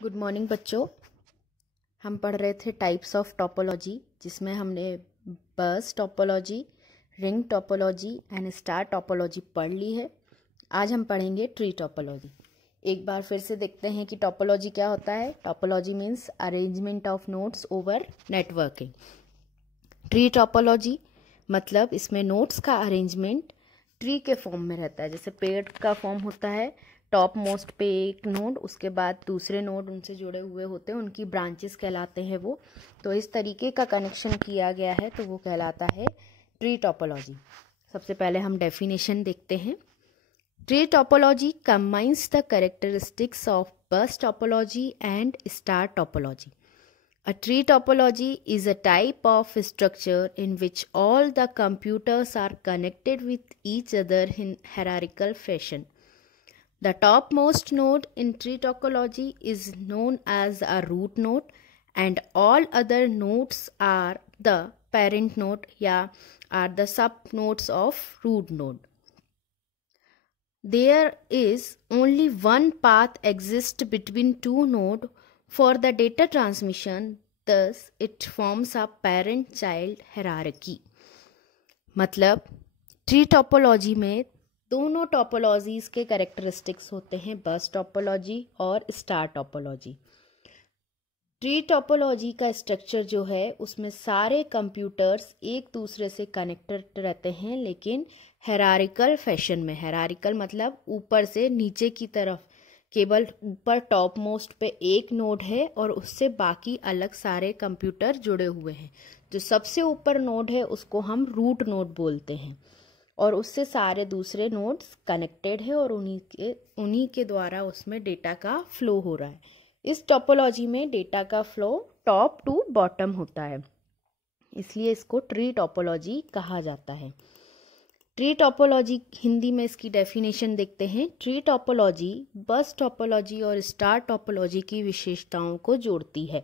Good morning बच्चों। हम पढ़ रहे थे टाइप्स ऑफ टोपोलॉजी, जिसमें हमने बस topology, ring topology and star topology पढ़ ली है। आज हम पढ़ेंगे ट्री टोपोलॉजी। एक बार फिर से देखते हैं कि टोपोलॉजी क्या होता है। Topology means arrangement of nodes over networking. Tree topology मतलब इसमें नोड्स का अरेंजमेंट ट्री के फॉर्म में रहता है। जैसे पेड़ का फॉर्म होता है, टॉप मोस्ट पे एक नोड, उसके बाद दूसरे नोड उनसे जुड़े हुए होते हैं, उनकी ब्रांचेस कहलाते हैं वो। तो इस तरीके का कनेक्शन किया गया है तो वो कहलाता है ट्री टोपोलॉजी। सबसे पहले हम डेफिनेशन देखते हैं। Tree topology combines the characteristics of बस topology and star topology. A tree topology is a type of structure in which all the computers are connected with each other in hierarchical fashion. The topmost node in tree topology is known as a root node, and all other nodes are the parent node are the subnodes of root node. There is only one path exists between two nodes for the data transmission, thus it forms a parent-child hierarchy. मतलब tree topology में दोनों topologies के characteristics होते हैं, बस topology और star topology. Tree topology का structure जो है उसमें सारे कंप्यूटर्स एक दूसरे से कनेक्टेड रहते हैं, लेकिन हायरार्किकल फैशन में। हायरार्किकल मतलब ऊपर से नीचे की तरफ, केवल ऊपर टॉप मोस्ट पे एक नोड है और उससे बाकी अलग सारे कंप्यूटर जुड़े हुए हैं। जो सबसे ऊपर नोड है उसको हम रूट नोड बोलते हैं और उससे सारे दूसरे नोड्स कनेक्टेड है और उन्हीं के द्वारा उसमें डेटा का फ्लो हो रहा है। इस टोपोलॉजी में डेटा का फ्लो टॉप टू बॉटम होता है, इसलिए इसको ट्री टोपोलॉजी कहा जाता है। ट्री टोपोलॉजी हिंदी में इसकी डेफिनेशन देखते हैं। ट्री टोपोलॉजी बस टोपोलॉजी और स्टार टोपोलॉजी की विशेषताओं को जोड़ती है।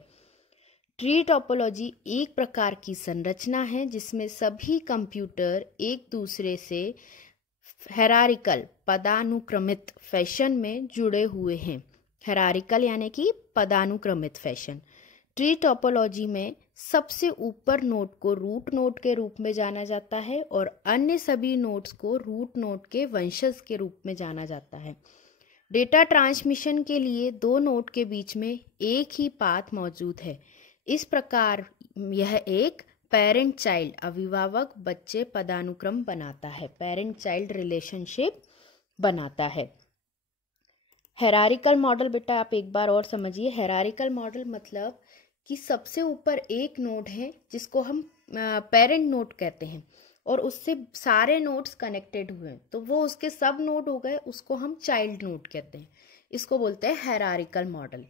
ट्री टोपोलॉजी एक प्रकार की संरचना है जिसमें सभी कंप्यूटर एक दूसरे से हायरार्किकल पदानुक्रमित फैशन में जुड़े हुए हैं। हायरार्किकल यानी कि पदानुक्रमित फैशन। ट्री टोपोलॉजी में सबसे ऊपर नोड को रूट नोड के रूप में जाना जाता है और अन्य सभी नोड्स को रूट नोड के वंशज के रूप में जाना जाता है। डेटा ट्रांसमिशन के लिए दो नोड के बीच में एक ही पाथ मौजूद है। इस प्रकार यह एक पेरेंट चाइल्ड अभिभावक बच्चे पदानुक्रम बनाता है, पेरेंट चाइल्ड रिलेशनशिप बनाता है। हायरार्किकल मॉडल बेटा आप एक बार और समझिए। हायरार्किकल मॉडल मतलब कि सबसे ऊपर एक नोड है जिसको हम पेरेंट नोड कहते हैं और उससे सारे नोड्स कनेक्टेड हुए हैं, तो वो उसके सब नोड हो गए, उसको हम चाइल्ड नोड कहते हैं। इसको बोलते हैं hierarchical model.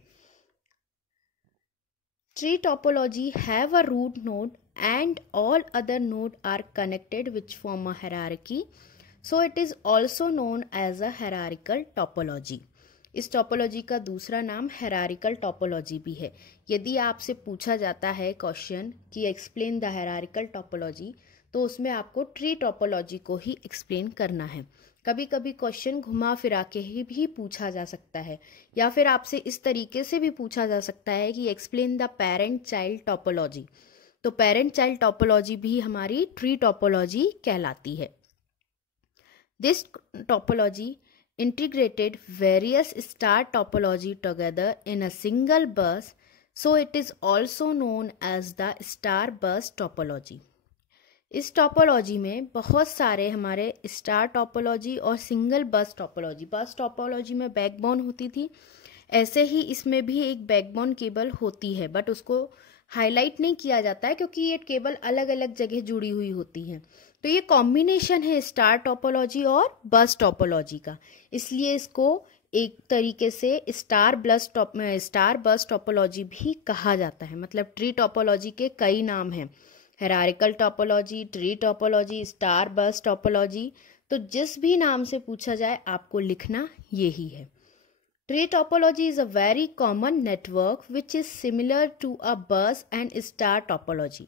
Tree topology have a root node and all other nodes are connected which form a hierarchy, so it is also known as a hierarchical topology. इस टोपोलॉजी का दूसरा नाम हायरार्किकल टोपोलॉजी भी है। यदि आपसे पूछा जाता है क्वेश्चन कि एक्सप्लेन द हायरार्किकल टोपोलॉजी, तो उसमें आपको ट्री टोपोलॉजी को ही एक्सप्लेन करना है। कभी कभी क्वेश्चन घुमा फिरा के ही भी पूछा जा सकता है, या फिर आपसे इस तरीके से भी पूछा जा सकता है कि explain the parent child topology, तो पेरेंट चाइल्ड टोपोलॉजी भी हमारी ट्री टोपोलॉजी कहलाती है। This topology integrated various star topology together in a single bus, so it is also known as the star bus topology. इस topology में बहुत सारे हमारे स्टार टोपोलॉजी और सिंगल बस टोपोलॉजी में बैकबोन होती थी, ऐसे ही इसमें भी एक बैकबोन केबल होती है, बट उसको हाईलाइट नहीं किया जाता है क्योंकि ये केबल अलग अलग जगह जुड़ी हुई होती है। तो ये कॉम्बिनेशन है स्टार टोपोलॉजी और बस टोपोलॉजी का, इसलिए इसको एक तरीके से स्टार बस टोपोलॉजी भी कहा जाता है। मतलब ट्री टोपोलॉजी के कई नाम हैं, hierarchical topology, tree topology, star बस टोपोलॉजी। तो जिस भी नाम से पूछा जाए आपको लिखना यही है। Tree topology is a very common network which is similar to a bus and star topology.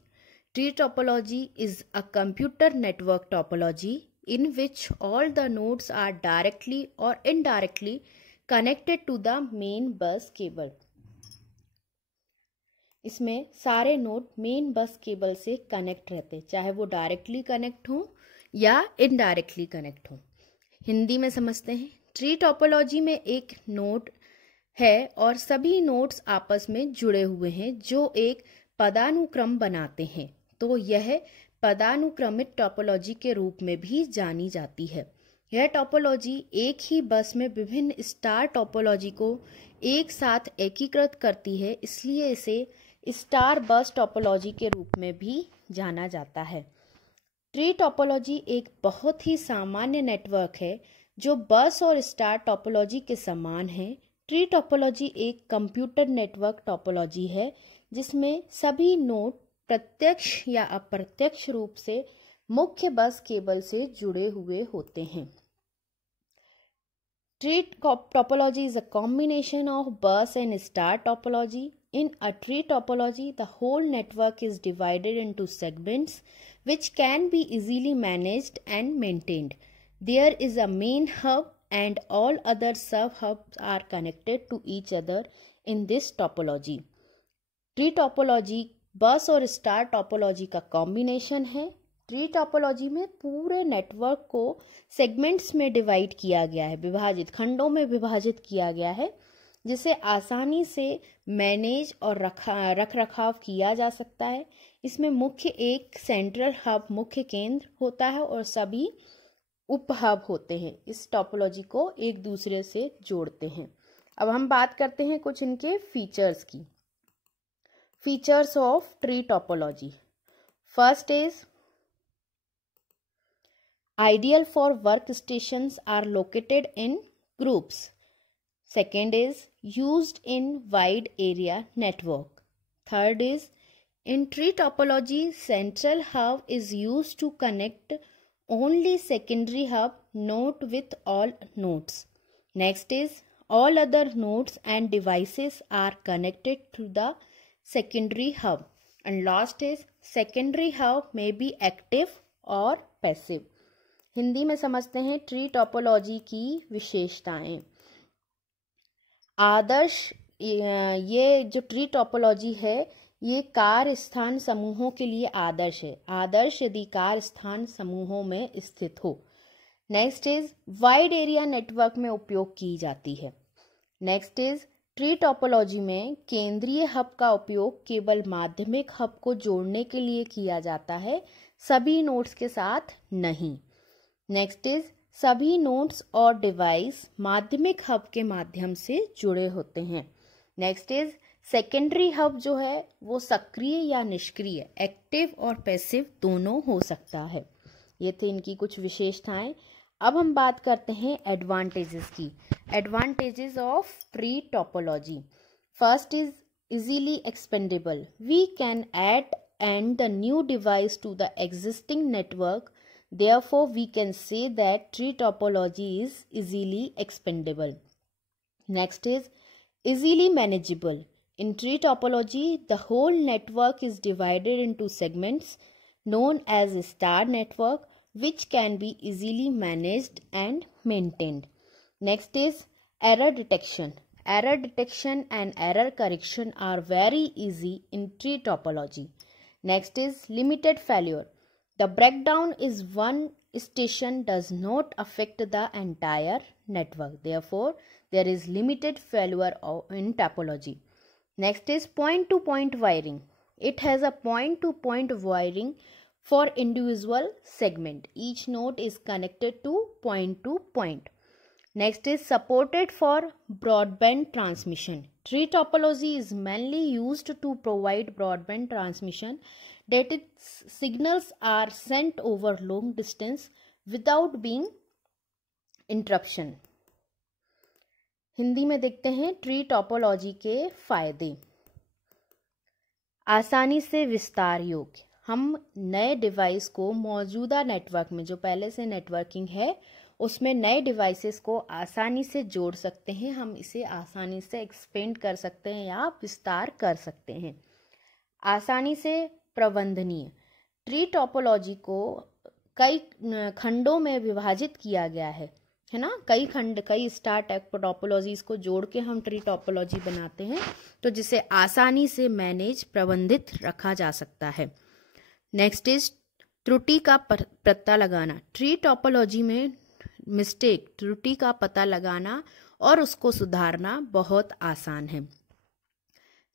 Tree topology is a computer network topology in which all the nodes are directly or indirectly connected to the main bus cable. इसमें सारे node main bus cable से connect रहते, चाहे वो directly connect हो या indirectly connect हो। हिंदी में समझते हैं। ट्री टोपोलॉजी में एक नोड है और सभी नोड्स आपस में जुड़े हुए हैं जो एक पदानुक्रम बनाते हैं, तो यह पदानुक्रमित टोपोलॉजी के रूप में भी जानी जाती है। यह टोपोलॉजी एक ही बस में विभिन्न स्टार टोपोलॉजी को एक साथ एकीकृत करती है, इसलिए इसे स्टार बस टोपोलॉजी के रूप में भी जाना जाता है। ट्री टोपोलॉजी एक बहुत ही सामान्य नेटवर्क है जो बस और स्टार टोपोलॉजी के समान है। ट्री टोपोलॉजी एक कंप्यूटर नेटवर्क टोपोलॉजी है जिसमें सभी नोड प्रत्यक्ष या अप्रत्यक्ष रूप से मुख्य बस केबल से जुड़े हुए होते हैं। Tree topology is a combination of bus and star topology. In a tree topology, the whole network is divided into segments which can be easily managed and maintained. There is a main hub and all other sub-hubs are connected to each other in this topology. Tree topology बस और star topology का combination है। Tree topology में पूरे network को segments में divide किया गया है, विभाजित खंडों में विभाजित किया गया है, जिसे आसानी से मैनेज और रख रखाव किया जा सकता है। इसमें मुख्य एक सेंट्रल हब मुख्य केंद्र होता है और सभी उप हब होते हैं, इस टोपोलॉजी को एक दूसरे से जोड़ते हैं। अब हम बात करते हैं कुछ इनके फीचर्स की। Features of tree topology. First is ideal for workstations are located in groups. Second is used in wide area network. Third is in tree topology central hub is used to connect only secondary hub node with all nodes. Next is all other nodes and devices are connected to the secondary hub, and last is secondary hub may be active और passive. Hindi में समझते हैं tree topology की विशेषताएं। आदर्श, ये जो tree topology है ये कार्य स्थान समूहों के लिए आदर्श है। आदर्श यदि कार्य स्थान समूहों में स्थित हो। Next is wide area network में उपयोग की जाती है। नेक्स्ट इज ट्री टोपोलॉजी में केंद्रीय हब का उपयोग केवल माध्यमिक हब को जोड़ने के लिए किया जाता है, सभी नोड्स के साथ नहीं। नेक्स्ट इज सभी नोड्स और डिवाइस माध्यमिक हब के माध्यम से जुड़े होते हैं। नेक्स्ट इज सेकेंडरी हब जो है वो सक्रिय या निष्क्रिय, एक्टिव और पैसिव दोनों हो सकता है। ये थे इनकी कुछ विशेषताएं। अब हम बात करते हैं एडवांटेजेस की। Advantages of tree topology. First is easily expandable. We can add the new device to the existing network, therefore we can say that tree topology is easily expandable. Next is easily manageable. In tree topology, the whole network is divided into segments known as a star network, which can be easily managed and maintained. Next is error detection. Error detection and error correction are very easy in tree topology. Next is limited failure. The breakdown is one station does not affect the entire network. Therefore, there is limited failure in topology. Next is point-to-point wiring. It has a point-to-point wiring for individual segment. Each node is connected to point. Next is supported for broadband transmission. Tree topology is mainly used to provide broadband transmission, that its signals are sent over long distance without being interruption. Hindi में देखते हैं tree topology के फायदे। आसानी से विस्तार योग्य। हम नए डिवाइस को मौजूदा नेटवर्क में, जो पहले से नेटवर्किंग है उसमें नए डिवाइसेस को आसानी से जोड़ सकते हैं। हम इसे आसानी से एक्सपेंड कर सकते हैं या विस्तार कर सकते हैं। आसानी से प्रबंधनीय। ट्री टोपोलॉजी को कई खंडों में विभाजित किया गया है। है ना, कई खंड, कई स्टार टोपोलॉजीज को जोड़ के हम ट्री टोपोलॉजी बनाते हैं, तो जिसे आसानी से मैनेज प्रबंधित रखा जा सकता है। नेक्स्ट इज त्रुटि का पता लगाना। ट्री टोपोलॉजी में मिस्टेक, त्रुटि का पता लगाना और उसको सुधारना बहुत आसान है।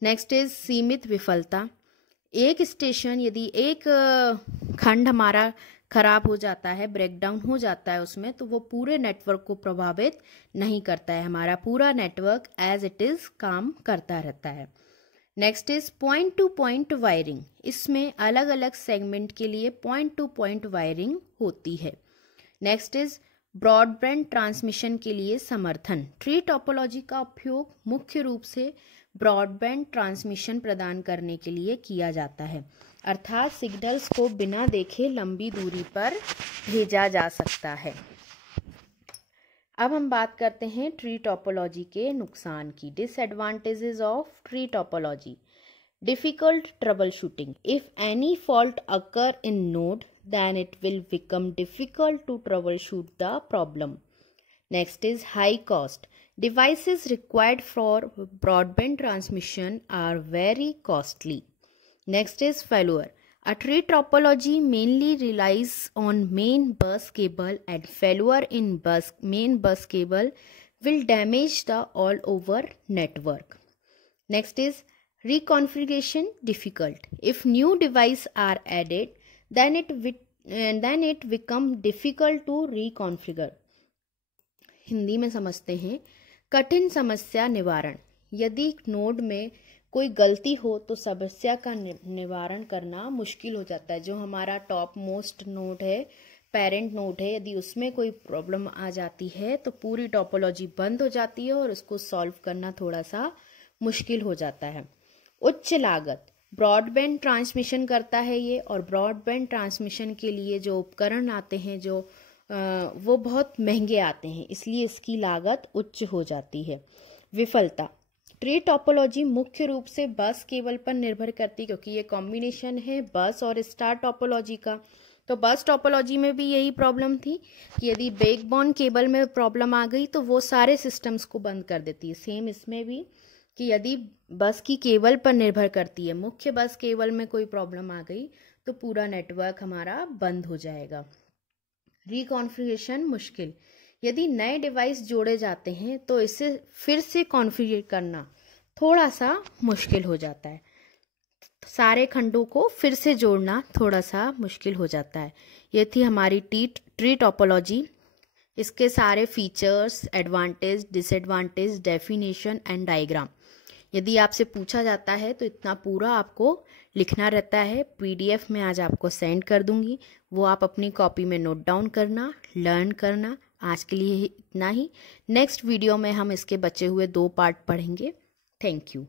नेक्स्ट इज सीमित विफलता। एक स्टेशन, यदि एक खंड हमारा खराब हो जाता है, ब्रेकडाउन हो जाता है उसमें, तो वो पूरे नेटवर्क को प्रभावित नहीं करता है, हमारा पूरा नेटवर्क एज इट इज काम करता रहता है। Next is point two point wiring. इसमें अलग अलग सेगमेंट के लिए पॉइंट टू पॉइंट वायरिंग होती है। नेक्स्ट इज ब्रॉडबैंड ट्रांसमिशन के लिए समर्थन। ट्री टोपोलॉजी का उपयोग मुख्य रूप से ब्रॉडबैंड ट्रांसमिशन प्रदान करने के लिए किया जाता है, अर्थात सिग्नल्स को बिना देखे लंबी दूरी पर भेजा जा सकता है। अब हम बात करते हैं ट्री टोपोलॉजी के नुकसान की। Disadvantages of tree topology. Difficult trouble shooting. If any fault occur in node, then it will become difficult to troubleshoot the problem. Next is high cost. Devices required for broadband transmission are very costly. Next is failure. A tree topology mainly relies on main bus cable, and failure in main bus cable will damage the all over network. Next is reconfiguration difficult. If new devices are added, then it become difficult to reconfigure. Hindi में समझते हैं। कठिन समस्या निवारण। यदि node में कोई गलती हो तो समस्या का निवारण करना मुश्किल हो जाता है। जो हमारा टॉप मोस्ट नोड है, पेरेंट नोड है, यदि उसमें कोई प्रॉब्लम आ जाती है तो पूरी टोपोलॉजी बंद हो जाती है और उसको सॉल्व करना थोड़ा सा मुश्किल हो जाता है। उच्च लागत। ब्रॉडबैंड ट्रांसमिशन करता है ये, और ब्रॉडबैंड ट्रांसमिशन के लिए जो उपकरण आते हैं वो बहुत महंगे आते हैं, इसलिए इसकी लागत उच्च हो जाती है। विफलता। ट्री टोपोलॉजी मुख्य रूप से बस केबल पर निर्भर करती है, क्योंकि ये कॉम्बिनेशन है बस और स्टार टोपोलॉजी का। तो बस टोपोलॉजी में भी यही प्रॉब्लम थी कि यदि बैकबोन केबल में प्रॉब्लम आ गई तो वो सारे सिस्टम्स को बंद कर देती है। सेम इसमें भी कि यदि बस की केबल पर निर्भर करती है, मुख्य बस केबल में कोई प्रॉब्लम आ गई तो पूरा नेटवर्क हमारा बंद हो जाएगा। रिकॉन्फ़िगरेशन मुश्किल। यदि नए डिवाइस जोड़े जाते हैं तो इसे फिर से कॉन्फ़िगर करना थोड़ा सा मुश्किल हो जाता है। सारे खंडों को फिर से जोड़ना थोड़ा सा मुश्किल हो जाता है। ये थी हमारी ट्री टोपोलॉजी। इसके सारे features, advantage, disadvantage, definition and diagram. यदि आपसे पूछा जाता है तो इतना पूरा आपको लिखना रहता है। पीडीएफ में आज आपको सेंड कर दूंगी, वो आप अपनी कॉपी में नोट डाउन करना, लर्न करना। आज के लिए इतना ही। नेक्स्ट वीडियो में हम इसके बचे हुए 2 पार्ट पढ़ेंगे। Thank you.